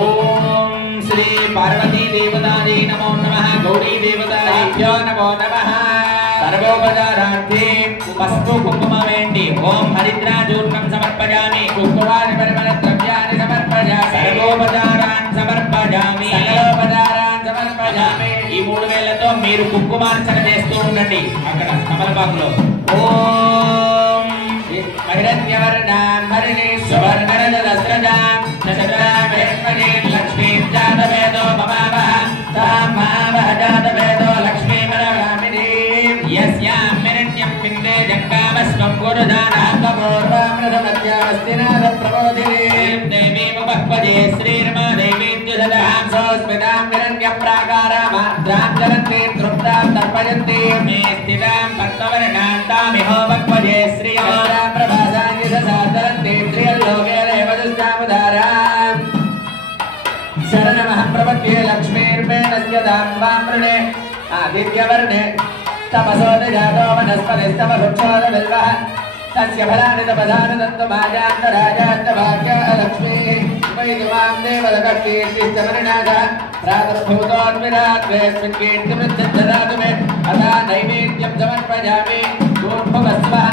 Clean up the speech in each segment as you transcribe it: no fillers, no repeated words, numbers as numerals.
ఓం శ్రీ పార్వతీ దేవతాయై నమో నమః గౌరీ దేవతాయేభ్యో నమో నమః సర్వోపచారార్థే పసుపు కుంకుమ వేండి ఓం హరిద్రాచూర్ణం సమర్పయామి కుంకుమాని పరిమళ ద్రవ్యాన్ని సమర్పయామి సర్వోపచారాన్ సమర్పయామి సకలోపచారాన్ సమర్పయామి ఈ 3 వేలతో మీరు కుంకుమార్చన చేస్తూ ఉండండి అక్కడ కమలపాకులో ఓం హిరణ్యవర్ణాం హరిణి సువర్ణరజతస్రజాం నశత్రామేశ్వరీ లక్ష్మీం జాతవేదో మమావహ తాం మావహ జాతవేదో లక్ష్మీమరగామినీం యస్యాం హిరణ్యం పిండే జంగామస్వం గురుదానాత్మపూర్వామృతమధ్యావస్తినాథ ప్రబోధినీం దేవీం బహ్వజే శ్రీర్మా దేవీత్యుధదాం సోస్మితాం హిరణ్యప్రాకారామాద్రాం జలంతే తృప్తాం తర్పయంతే మే స్థితాం పద్మవర్ణాం తామిహో బహ్వజే శ్రీరాం ప్రభాసాన్ని ససాదరంతే త్రియల్లోకే దేవదుష్టాముదారాం శరణమహం ప్రపద్యే లక్ష్మీర్మేణస్య దాన్వామృణే ఆదిత్యవర్ణే తపసోది జాతో వనస్పతిస్తవ వృక్షోద బిల్వః తస్య ఫలాని తపసాని తత్వమాజాంతరాజాంత భాగ్య లక్ష్మీ వైదిమాం దేవదకీర్తిష్టమనినాథ ప్రాదుర్భూతోన్విరాత్వేస్మిన్ కీర్తివృద్ధిర్దదాతు మే అథా నైవేద్యం సమర్పయామి భూర్భువస్వః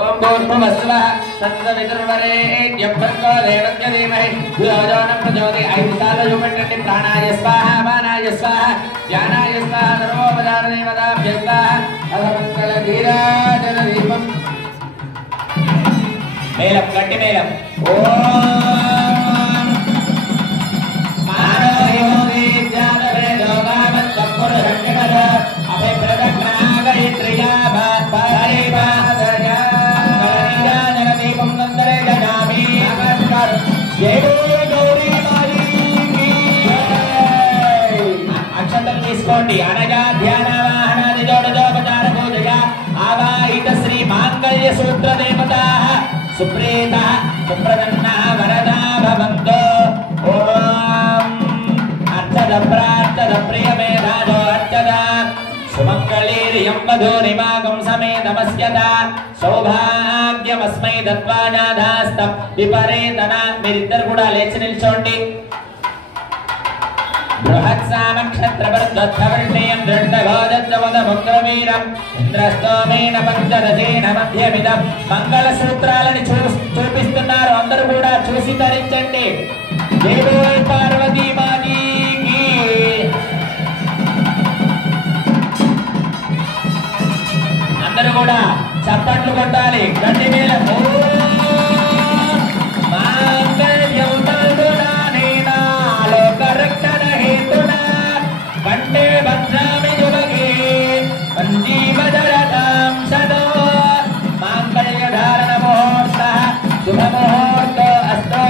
ఓం భూర్భువస్వః తత్సవితుర్వరేణ్యం భర్గో దేవస్య ధీమహి ధియో యో నః ప్రచోదయాత్ 5 సార్లు చూపెట్టండి ప్రాణాయ స్వాహ అపానాయ స్వాహ ధ్యానాయ స్వాహ సర్వోపచార దేవతాభ్య స్వాహ అధమంగళ ధీరాజన దీపం మేళం గట్టి మేళం ఓం మానోహిమోది జాతవేదో వామత్వం పురుషంగద అభిప్రదగ్నాగయిత్రియా పరిపాదయా ధరణీరాజన దీపం నందరే గజామి నమస్కారం జై గౌరీ మారీకి అక్షంతలు తీసుకోండి అనగా ధ్యాన వాహనాది జోడజోపచార పూజయ ఆవాహిత శ్రీ మాంగళ్య సూత్ర దేవతా సుప్రీత సుప్రసన్న వరదా భవంతో ఓం అర్చద ప్రార్చద ప్రియ మేధాజో అర్చద సుమంగళీర్యం వధూరిమాగం సమేతమస్యత సౌభాగ్యమస్మై దత్వాజాధాస్తం విపరేతన మీరిద్దరు కూడా లేచి నిల్చోండి బృహత్సామక్షత్రవర్ధవర్ణేయం దృఢభోజత్వముగ్రవీరం ఇంద్రస్తోమేన పంచదశేన మధ్యమిదం మంగళ సూత్రాలని చూపిస్తున్నారు అందరూ కూడా చూసి ధరించండి జై బోల్ పార్వతీ మాతీకి అందరూ కూడా చప్పట్లు కొట్టాలి గట్టి మీద కంటే భద్రామి యువగే సంజీవధరతాం సదో మాంగళ్యధారణ ముహూర్త శుభముహూర్త అస్తో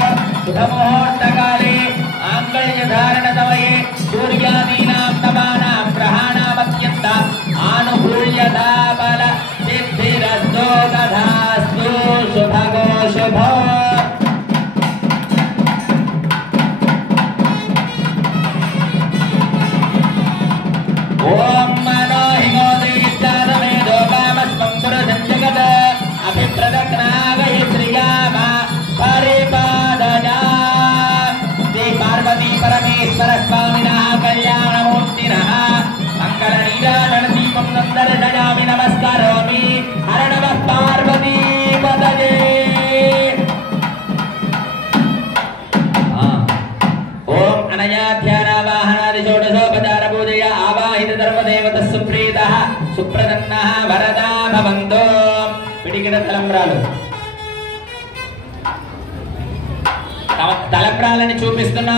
శుభముహూర్తకాలే మాంగళ్యధారణ సమయే సూర్యాదీనాం నవానాం గ్రహాణామత్యంత ఆనుకూల్యతా బల సిద్ధిరస్తో తథాస్తు శుభగో శుభో ఓం మనోహిమోది జాతవేదో కామస్వం పురుషం జగత్ అభిప్రదగ్నాగయిత్రియామ పరిపాదయా శ్రీ పార్వతీ పరమేశ్వర స్వామినః కళ్యాణమూర్తినః మంగళ నీరాజన దీపం నందర్శయామి నమస్కరోమి హర నమః పార్వతీ పతయే ఓం అనయా ధ్యాన వాహనాది షోడశోపచార పూజయ ఆవాహిత ధర్మదేవత సుప్రీత సుప్రసన్న వరదా భవంతో పిడికిడ తలంబ్రాలు తలంబ్రాలని చూపిస్తున్నారు.